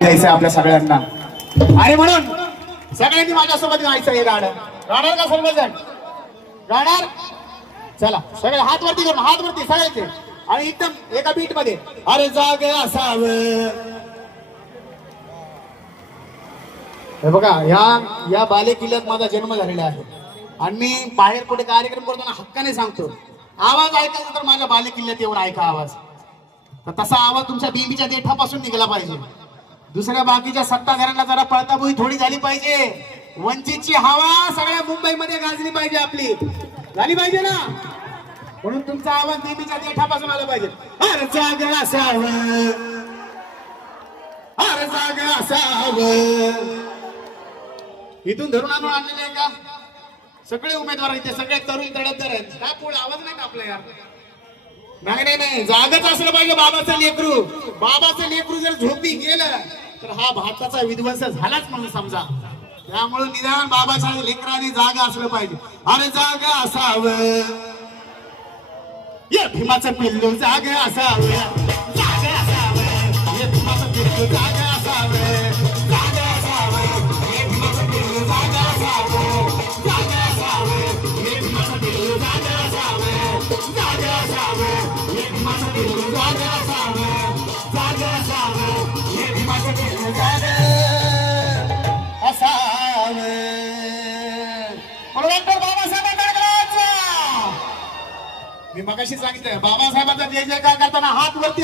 द्यायचं आपल्या सगळ्यांना. आणि म्हणून सगळ्यांनी माझ्यासोबत गायचं हे गाणं. गाणार का सर्वजण? गाणार? चला सगळे हात वरती करून, हात वरती सगळ्याचे, आणि एकदम एका बीट मध्ये. अरे जाग असावं. हे बघा, या बाले किल्ल्यात माझा जन्म झालेला आहे आणि मी बाहेर कुठे कार्यक्रम करताना हक्काने सांगतो, आवाज ऐकायचा तर माझ्या बाले किल्ल्यात येऊन ऐका आवाज. तर तसा आवाज तुमच्या बीबीच्या देठापासून निघाला पाहिजे. दुसऱ्या बाकीच्या सत्ताधाऱ्यांना जरा पळताबोई थोडी झाली पाहिजे. वंचितची हवा सगळ्या मुंबईमध्ये गाजली पाहिजे, आपली झाली पाहिजे ना. म्हणून तुमचा आवाज बीबीच्या देठापासून आला पाहिजे. अरे जाग असावं, अरे जाग असावं. इथून धरून आणलेले आहे का सगळे उमेदवार? इथे सगळे तरुण तडफदार आहेत. काय पुढे आवाज नाही का आपला यार? नाही नाही, जागच असलं पाहिजे. बाबाचं लेकरू, बाबाचं लेकरू जर झोपी गेलं तर हा भारताचा विध्वंस झालाच म्हणून समजा. त्यामुळे निदान बाबाच्या लेकराने जागा असलं पाहिजे. अरे जागा असावं, ये भीमाचं पिल्लू जागा असावं, जागा असावं, ये भीमाचं पिल्लू जागा असावं, जागा असावं, ये भीमाचं पिल्लू जागा असावं, जागा असावं, ये भीमाचं पिल्लू जागा असावं, जागा असावं, ये भीमाचं पिल्लू जागा असावं, जागा असावं, ये भीमाचं पिल्लू जागा असावं. डॉक्टर बाबासाहेब आंबेडकरांचा मी मगाशी सांगितलं, बाबासाहेबांचा जय जयकार करताना हात वरती